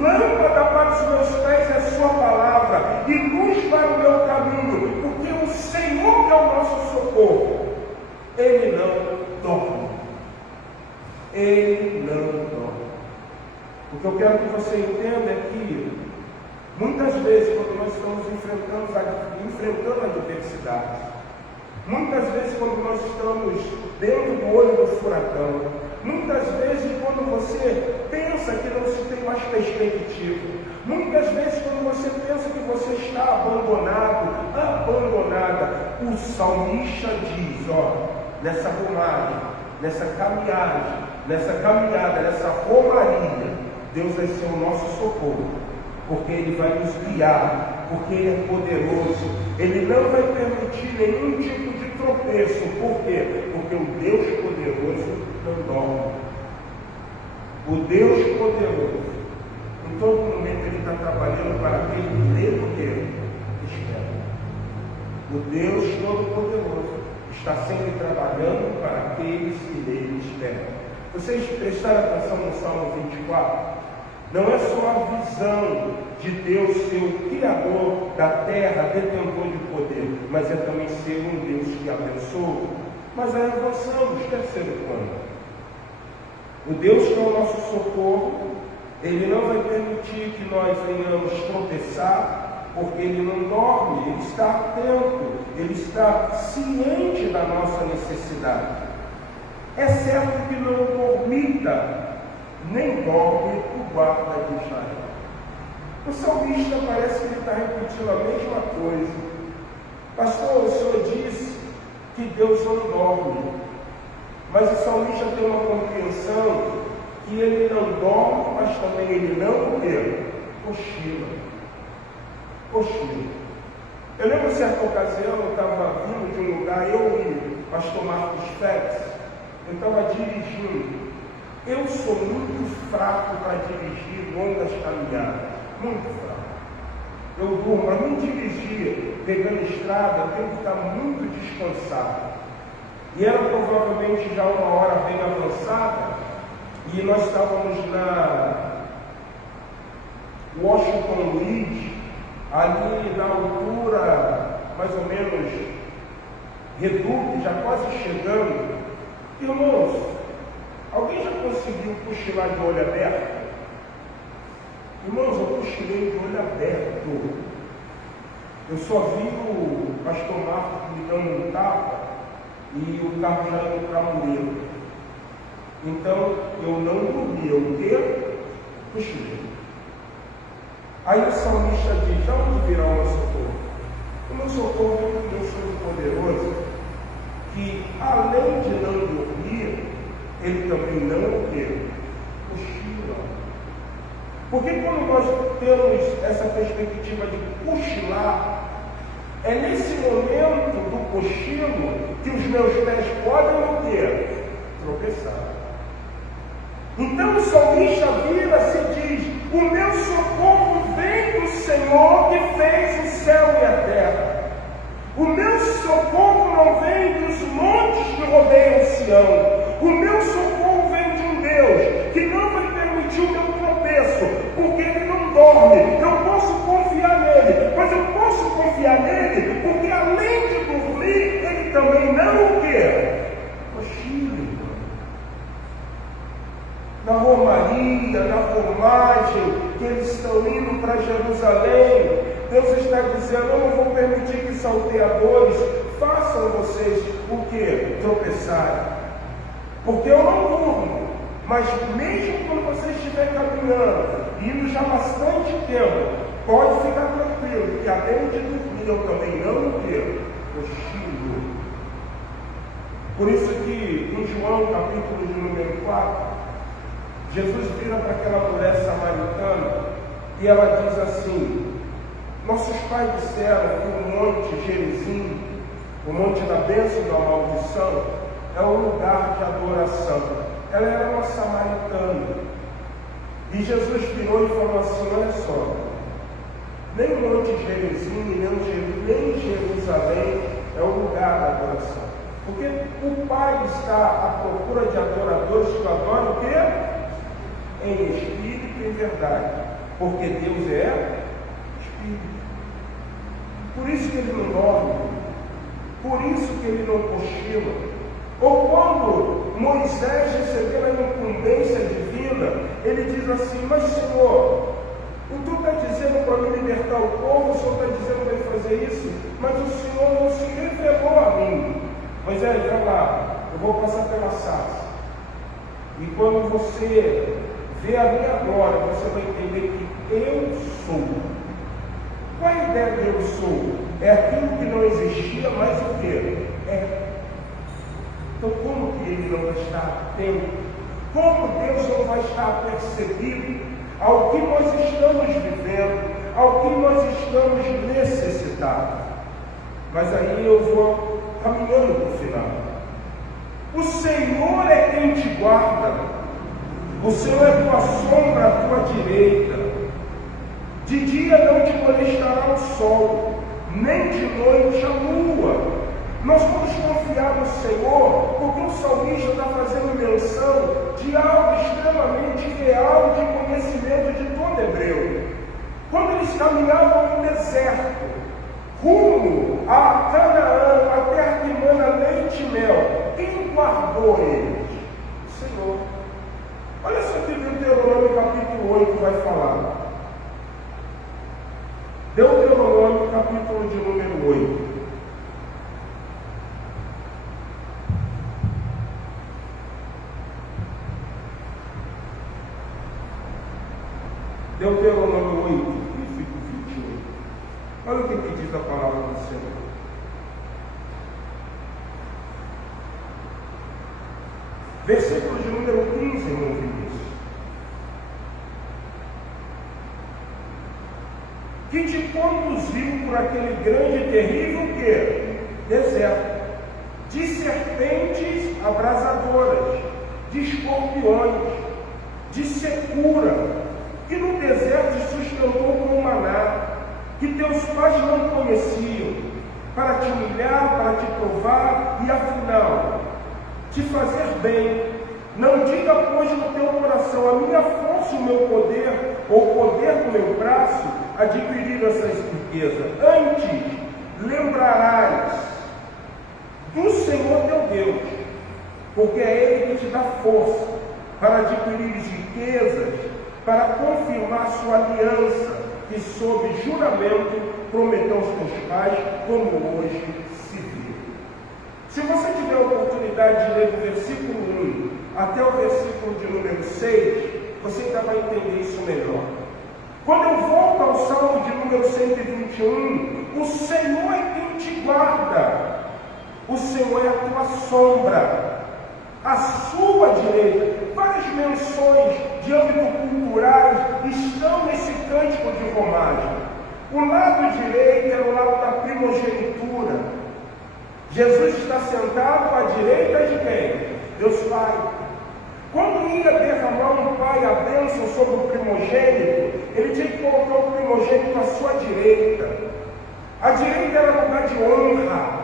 lâmpada para os meus pés é a sua palavra e luz para o meu caminho? Porque o Senhor é o nosso socorro. Ele não dorme. Ele não dorme. O que eu quero que você entenda é que muitas vezes, quando nós estamos enfrentando a adversidade, muitas vezes quando nós estamos dentro do olho do furacão, muitas vezes quando você pensa que não se tem mais perspectiva, muitas vezes quando você pensa que você está abandonado, abandonada, o salmista diz: nessa romagem, nessa caminhada, nessa romaria, Deus vai ser o nosso socorro, porque Ele vai nos guiar, porque Ele é poderoso. Ele não vai permitir nenhum tipo de tropeço. Por quê? Porque o Deus poderoso não dorme. O Deus poderoso, em todo momento, Ele está trabalhando para aquele que nele espera. O Deus Todo-Poderoso está sempre trabalhando para aqueles que nele esperam. Vocês prestaram atenção no Salmo 24? Não é só a visão de Deus ser o Criador da terra, detentor de poder, mas é também ser um Deus que abençoa. Mas aí avançamos, terceiro plano. O Deus que é o nosso socorro, Ele não vai permitir que nós venhamos tropeçar, porque Ele não dorme, Ele está atento, Ele está ciente da nossa necessidade. É certo que não dormita, nem dorme o guarda de Israel. O salmista parece que ele está repetindo a mesma coisa. Pastor, o senhor disse que Deus não dorme, mas o salmista tem uma compreensão que ele não dorme, mas também ele não cochila. Eu lembro certa ocasião, eu estava vindo de um lugar, eu e o pastor Marcos Félix, eu estava dirigindo. Eu sou muito fraco para dirigir longas caminhadas, muito fraco. Eu durmo, para mim dirigir, pegando estrada, eu tenho que estar muito descansado. E era provavelmente já uma hora bem avançada, e nós estávamos na Washington Luiz, ali na altura, mais ou menos, Reduque, já quase chegando. Irmãos, alguém já conseguiu cochilar de olho aberto? Irmãos, eu cochilei de olho aberto. Eu só vi o pastor Marcos me dando um tapa e o carro já indo para a mureta. Então, eu não dormi, eu cochilei. Aí o salmista diz: já onde virá o meu socorro? O meu socorro é do Deus Todo-Poderoso, que além de não dormir, Ele também não cochila. Porque quando nós temos essa perspectiva de cochilar, é nesse momento do cochilo que os meus pés podem tropeçar. Então o salmista vira-se e diz: o meu socorro vem do Senhor que fez o céu e a terra. O meu socorro não vem dos montes que rodeiam Sião. O meu socorro vem de um Deus que não vai permitir o meu tropeço, porque Ele não dorme. Eu posso confiar nele, mas eu posso confiar nele porque além de dormir, Ele também não cochila. Samaria, na romagem, que eles estão indo para Jerusalém. Deus está dizendo: eu não vou permitir que salteadores façam vocês o quê? Tropeçarem. Porque eu não durmo. Mas mesmo quando você estiver caminhando, indo já há bastante tempo, pode ficar tranquilo, que além de dormir, eu também amo o quê? Cochilo. Por isso que em João, capítulo de número 4, Jesus vira para aquela mulher samaritana e ela diz assim: nossos pais disseram que o monte Gerizim, o monte da bênção e da maldição, é um lugar de adoração. Ela era uma samaritana. E Jesus virou e falou assim: olha só, nem o monte Gerizim, nem Jerusalém é o lugar da adoração. Porque o Pai está à procura de adoradores que adoram o quê? Em espírito e em verdade. Porque Deus é espírito. Por isso que ele não dorme. Por isso que ele não cochila. Ou quando Moisés recebeu a incumbência divina, ele diz assim: mas Senhor, tu está dizendo para me libertar o povo, o Senhor está dizendo para eu fazer isso, mas o Senhor não se revelou a mim. Moisés, vai lá, eu vou passar pela sarça. E quando você vê a minha glória, você vai entender que eu sou. Qual é a ideia de eu sou? É aquilo que não existia, mas o quê? É. Então, como que ele não vai estar atento? Como Deus não vai estar percebido ao que nós estamos vivendo, ao que nós estamos necessitados? Mas aí eu vou caminhando para o final. O Senhor é quem te guarda. O Senhor é tua sombra à tua direita. De dia não te molestará o sol, nem de noite a lua. Nós vamos confiar no Senhor, porque o salmista está fazendo menção de algo extremamente real de conhecimento de todo hebreu. Quando eles caminhavam no deserto, rumo a Canaã, a terra que emana leite e mel, quem guardou eles? O Senhor. Olha só que Deuteronômio capítulo 8 vai falar. Deuteronômio capítulo de número 8. Deuteronômio 8, versículo 21. Olha o que diz a palavra do Senhor. Versículo de número 15, irmão Vinícius. Que te conduziu por aquele grande e terrível quê? Deserto. De serpentes abrasadoras, de escorpiões, de secura, que no deserto sustentou com o maná, que teus pais não conheciam, para te humilhar, para te provar e afinal te fazer bem. Não diga, pois, no teu coração: a minha força e o meu poder, ou o poder do meu braço, adquiriram essas riquezas. Antes, lembrarás do Senhor teu Deus, porque é Ele que te dá força para adquirir riquezas, para confirmar sua aliança, que sob juramento prometeu aos teus pais, como hoje se vê. Se você tiver a oportunidade de ler do versículo 1 até o versículo de número 6, você ainda vai entender isso melhor. Quando eu volto ao Salmo de número 121, o Senhor é quem te guarda, o Senhor é a tua sombra, à sua direita. Várias menções de âmbito culturais estão nesse cântico de romagem. O lado direito era o lado da primogenitura. Jesus está sentado à direita de quem? Deus Pai. Quando ia derramar um pai a bênção sobre o primogênito, ele tinha que colocar o primogênito à sua direita. A direita era lugar de honra.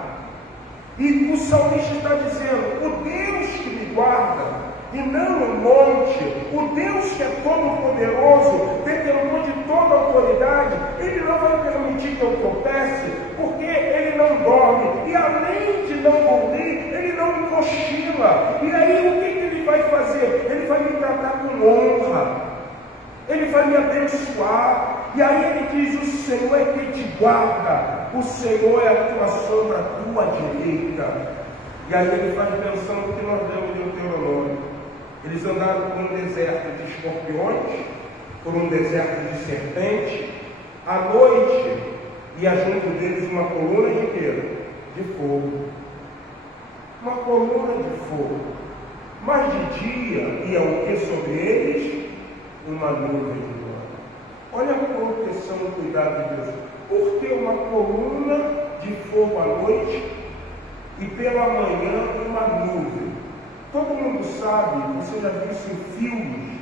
E o salmista está dizendo: o Deus que me guarda, e não o monte, o Deus que é todo-poderoso, detentor de toda autoridade, Ele não vai permitir que eu tropece, porque Ele não dorme, e além de não dormir, Ele não cochila. E aí o que Ele vai fazer? Ele vai me tratar com honra. honra, Ele vai me abençoar. E aí ele diz: o Senhor é quem te guarda, o Senhor é a tua sombra, a tua direita. E aí ele faz menção do que nós lemos em Deuteronômio. Eles andaram por um deserto de escorpiões, por um deserto de serpente. À noite ia junto deles uma coluna de quê? De fogo. Uma coluna de fogo. Mas de dia ia o que sobre eles? Uma nuvem de glória. Olha a proteção e o cuidado de Deus. Por que uma coluna de fogo à noite e pela manhã uma nuvem? Todo mundo sabe, você já viu isso em filmes,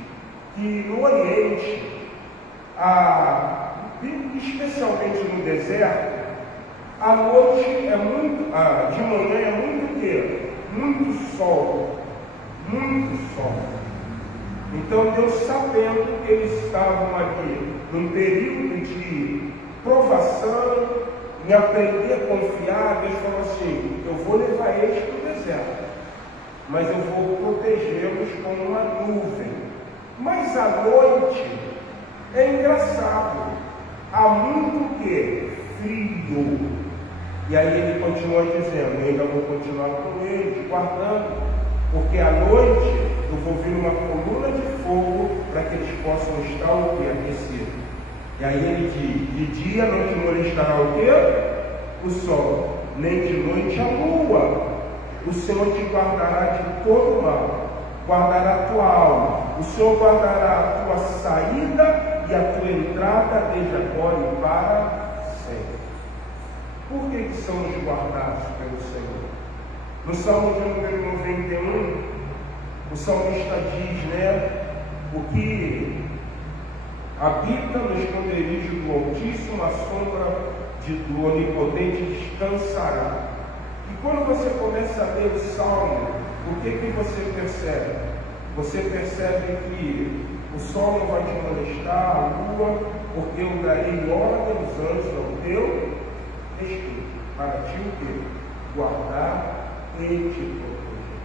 que no Oriente, especialmente no deserto, à noite é muito, de manhã é muito quê? Muito sol. Muito sol. Então Deus, sabendo que eles estavam aqui num período de provação, em aprender a confiar, Deus falou assim: eu vou levar eles para o deserto, mas eu vou protegê-los com uma nuvem. Mas à noite é engraçado, há muito que? Frio. E aí ele continua dizendo: eu ainda vou continuar com eles, guardando, porque à noite eu vou vir uma coluna de fogo para que eles possam estar o quê? Aquecidos. E aí ele diz: de dia não te molestará o quê? O sol, nem de noite a lua. O Senhor te guardará de todo mal, guardará a tua alma. O Senhor guardará a tua saída e a tua entrada desde agora e para sempre. Por que somos guardados pelo Senhor? No Salmo de número 91, o salmista diz, o que habita no esconderijo do Altíssimo, a sombra do Onipotente descansará. E quando você começa a ler o Salmo, o que você percebe? Você percebe que o sol não vai te molestar, a lua, porque eu darei ordem aos anjos ao teu respeito, para ti o quê? Guardar e te proteger.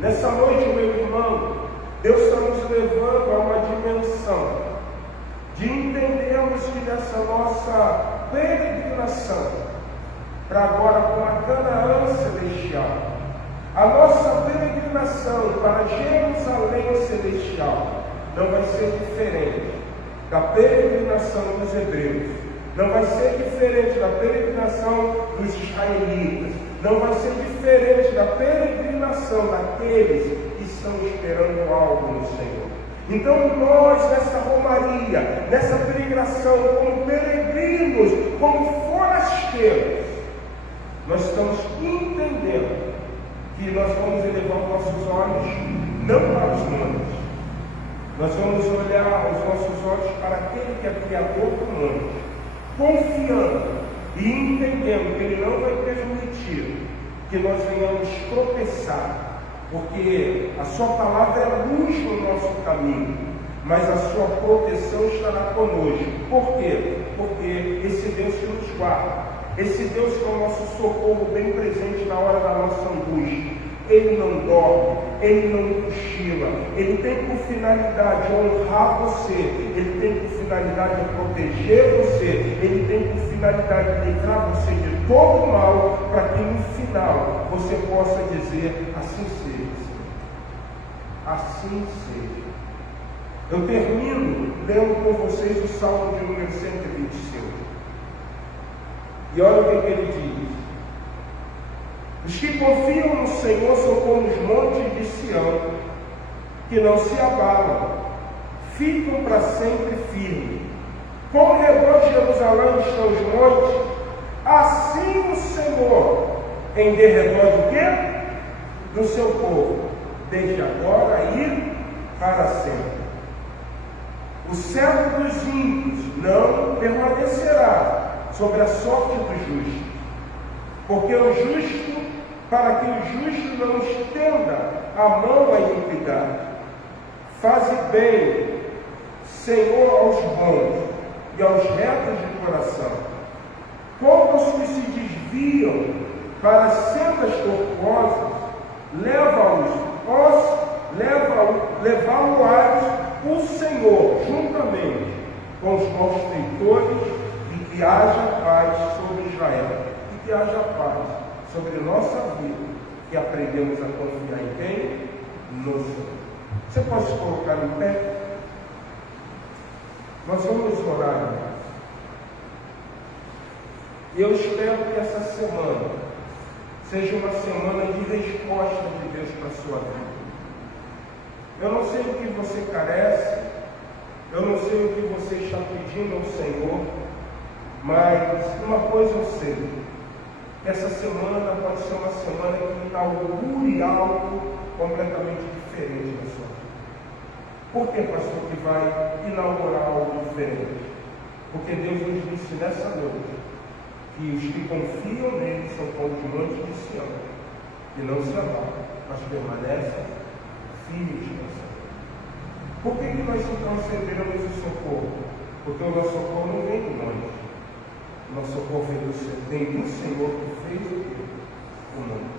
Nessa noite, meu irmão, Deus está nos levando a uma dimensão de entendermos que nessa nossa peregrinação para agora com a Canaã celestial, a nossa peregrinação para Jerusalém celestial não vai ser diferente da peregrinação dos hebreus, não vai ser diferente da peregrinação dos israelitas, não vai ser diferente da peregrinação daqueles que estão esperando algo no Senhor. Então nós, nessa romaria, nessa peregrinação, como peregrinos, como forasteiros, nós estamos entendendo que nós vamos elevar os nossos olhos não para os montes, nós vamos olhar os nossos olhos para aquele que é Criador do mundo, confiando e entendendo que Ele não vai permitir que nós venhamos tropeçar, porque a Sua palavra é luz no nosso caminho, mas a Sua proteção estará conosco. Por quê? Porque esse Deus que nos guarda, esse Deus que é o nosso socorro bem presente na hora da nossa angústia, Ele não dorme, Ele não cochila, Ele tem por finalidade honrar você, Ele tem por finalidade proteger você, Ele tem por finalidade de livrar você de todo mal, para que no final você possa dizer: assim seja, assim seja. Eu termino lendo com vocês o Salmo de número 125. E olha o que ele diz: os que confiam no Senhor são como os montes de Sião, que não se abalam, ficam para sempre firmes. Como ao redor de Jerusalém estão os montes, assim o Senhor em derredor do quê? Do seu povo, desde agora e para sempre. O servo dos ímpios não permanecerá sobre a sorte do justo, porque o justo, para que o justo não estenda a mão à iniquidade. Faze bem, Senhor, aos bons e aos retos de coração. Como os que se desviam para sendas tortuosas, leva-los o Senhor, juntamente com os malfeitores, e que haja paz sobre Israel, e que haja paz sobre nossa vida, que aprendemos a confiar em quem? No Senhor. Você pode se colocar em pé? Nós vamos orar, irmãos. E eu espero que essa semana seja uma semana de resposta de Deus para a sua vida. Eu não sei o que você carece, eu não sei o que você está pedindo ao Senhor, mas uma coisa eu sei: essa semana pode ser uma semana que inaugure algo completamente diferente na sua vida. Por que, pastor, que vai inaugurar algo diferente? Porque Deus nos disse nessa noite que os que confiam nele são como de monte de Sião, e não se abalam, mas permanecem firmes no Senhor. Por que nós então receberemos o socorro? Porque o nosso socorro não vem de longe. O nosso socorro vem do Senhor que fez o mundo.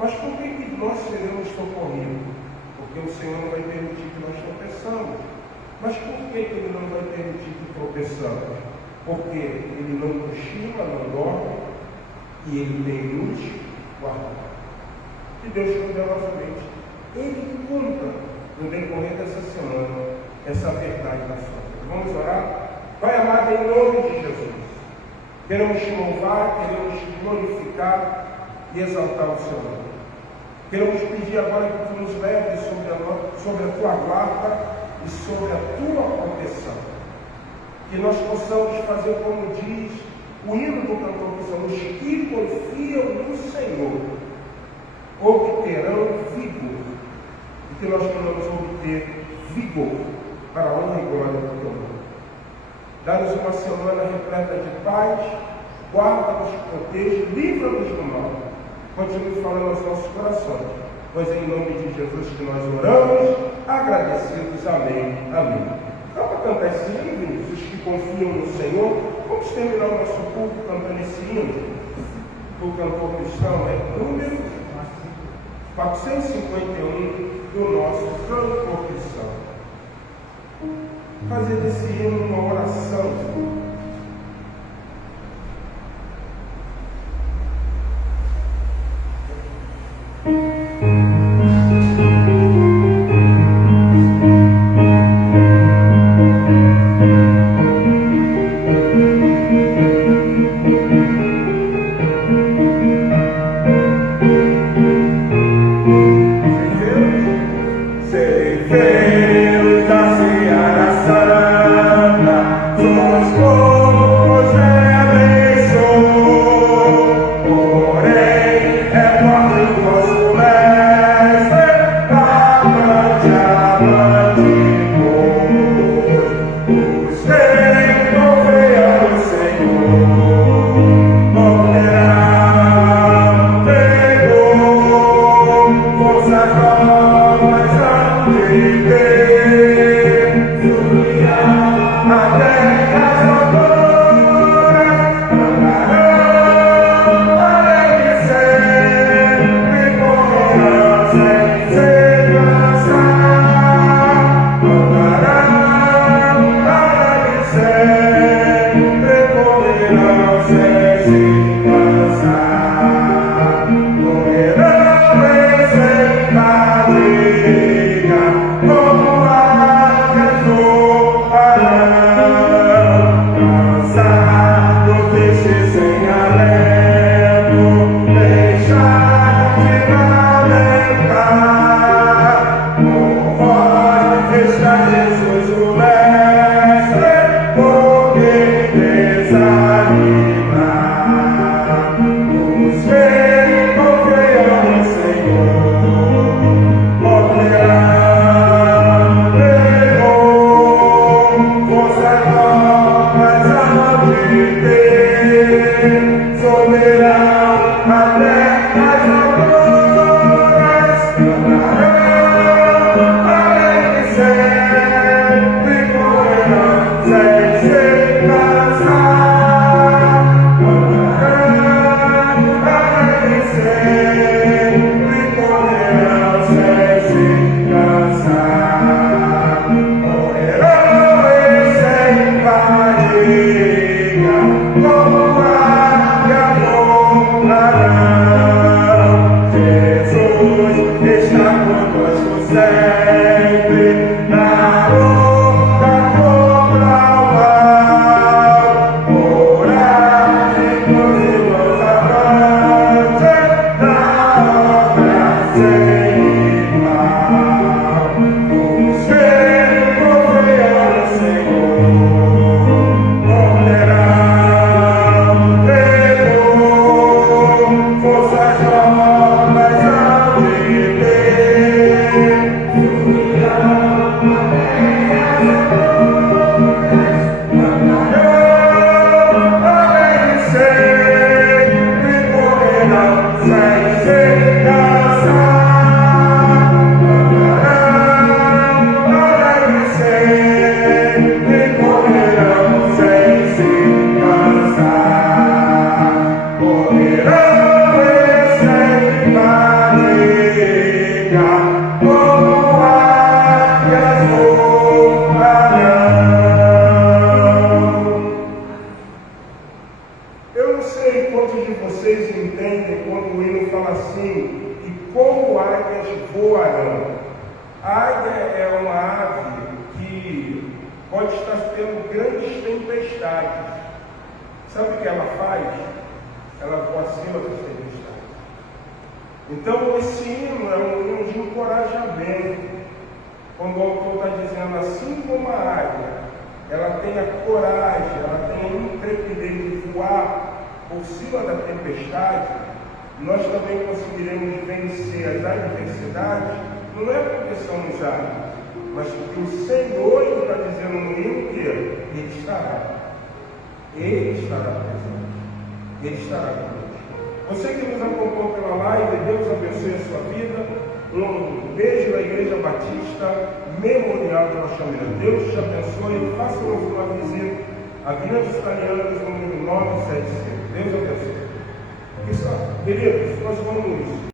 Mas por que nós seremos socorridos? Porque o Senhor não vai permitir que nós tropeçamos. Mas por que Ele não vai permitir que tropeçamos? Porque Ele não cochila, não dorme, e Ele tem nos guardado. Que Deus poderosamente, Ele cumpra no decorrer dessa semana essa verdade na sua vida. Vamos orar? Pai amado, em nome de Jesus, queremos te louvar, queremos te glorificar e exaltar o seu nome. Queremos pedir agora que tu nos leves sobre a tua guarda e sobre a tua proteção. Que nós possamos fazer como diz o hino do cantor que somos, que confiam no Senhor, obterão vigor. E que nós podemos obter vigor para a honra e glória do teu nome. Dá-nos uma semana repleta de paz, guarda-nos, proteja, livra-nos do mal. Continue falando aos nossos corações, pois é em nome de Jesus que nós oramos, agradecidos. Amém. Amém. Então, para cantar esse hino, os que confiam no Senhor, vamos terminar o nosso culto cantando esse hino do cantor cristão, número 451 do nosso cantor cristão. Fazer desse hino uma oração. Morrerão em sem águias voarão. A águia é uma ave que pode estar tendo grandes tempestades. Sabe o que ela faz? Ela voa acima das tempestades. Então, esse hino é um hino de encorajamento. Quando o autor está dizendo, assim como a águia, ela tem a coragem, ela tem a intrepidez de voar por cima da tempestade, nós também conseguiremos vencer as adversidades, não é porque somos águias, mas porque o Senhor está dizendo no hino que Ele estará. Ele estará presente. Ele estará conosco. Você que nos acompanha pela live, Deus abençoe a sua vida. Um beijo da Igreja Batista Memorial de Rocha Minas. Deus te abençoe. Faça-nos uma visita. Avenida dos Italianos, número 975. Deus abençoe. Queridos, nós vamos